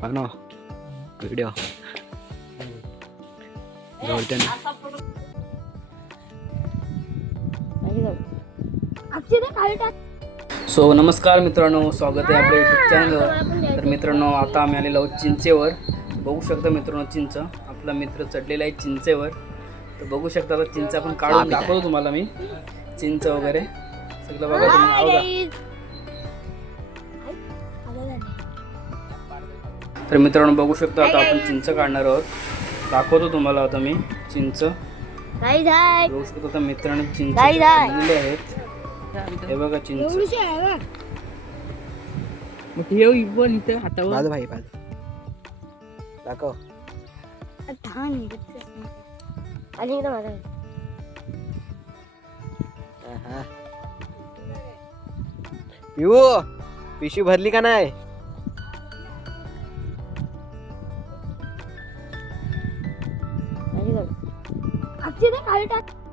बघ ना व्हिडिओ जोडते ना सो नमस्कार मित्रांनो स्वागत आहे आपल्या युट्यूब चॅनलवर तर मित्रांनो आता आम्ही आलेलो आहोत चिंचेवर. बघू शकता मित्रांनो चिंच. आपला मित्र चढलेला आहे चिंचेवर. तर बघू शकता आता चिंच आपण काढून दाखवतो तुम्हाला मी. चिंच वगैरे. सगळं बघा तुम्ही आवडा तर मित्रांनो बघू शकता आता आपण चिंच काढणार आहोत. दाखवतो तुम्हाला आता मी चिंच. बघू शकतो आता मित्रांनो चिंच आहेत. हे बघा चिंच. बाजू भाई बाजू. दाखव. आणि एकदा माझा आहा. पिऊ पिशवी भरली का नाही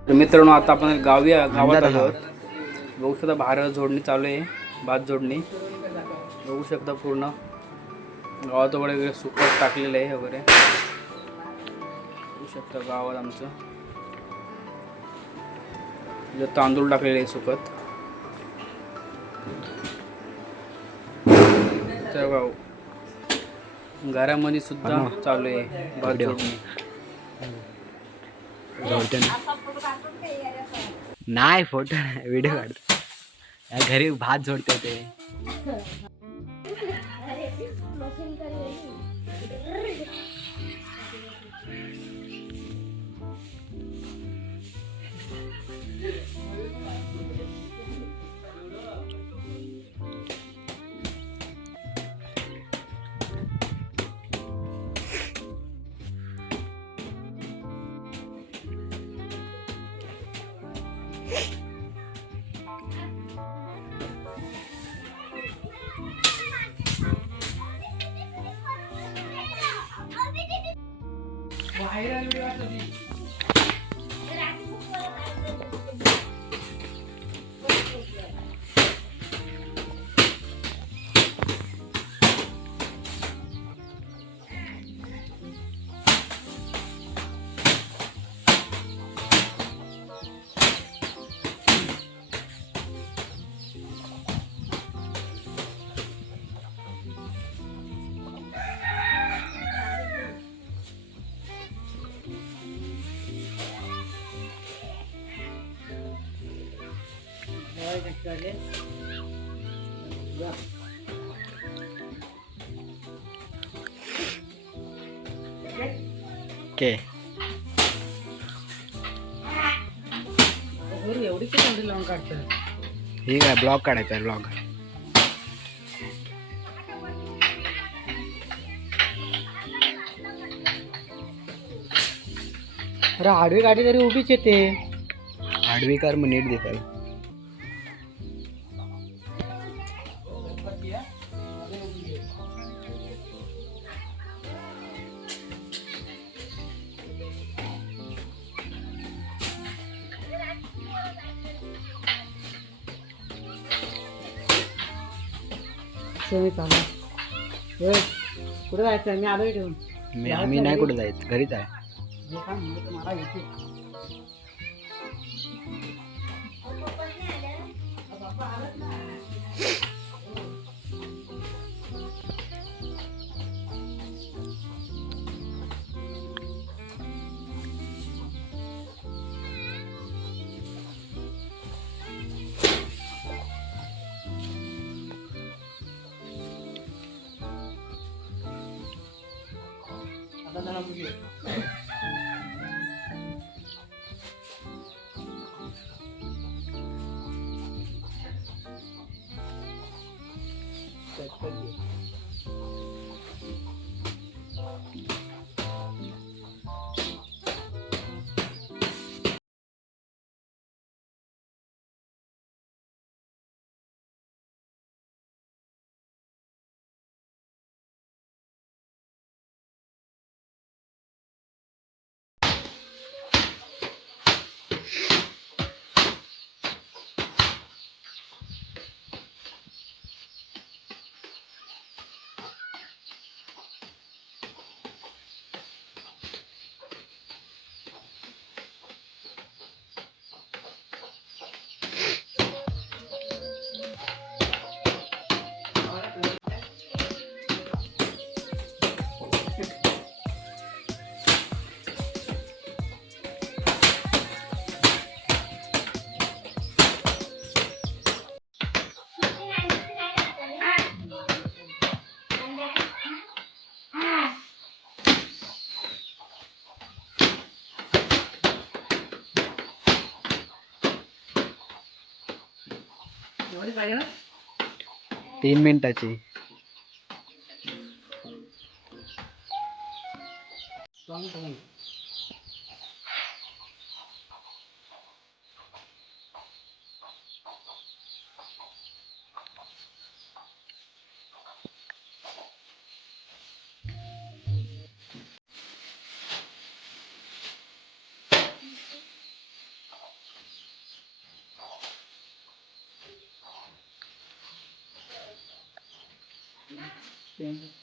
तर मित्रांनो आता आपण गावी गावात आहोत. बघू शकता भार जोडणी चालू आहे भात जोडणी. बघू शकता पूर्ण. गावात वगैरे सुकट टाकलेलं आहे वगैरे. बघू शकता गावात आमचं. इथं तांदूळ टाकलेले आहे सुकत तर गाव घरामध्ये सुद्धा चालू आहे नाही फोटो व्हिडिओ काढतो. घरी भात जोडते ते. व्हायरल व्हिडिओ असतो ती के ठीक आहे ब्लॉग काढायचा आहे ब्लॉग अरे आडवी गाडी तरी उभीच येते. आडवी कार मग नीट दिसाल मी चालू. कुठे जायचं? मी आलोय ठेवून मी आम्ही नाही कुठे जायचं. घरीच आहे. हे मला येते. 那那不远。在这里。तीन मिनिटाची. Yeah.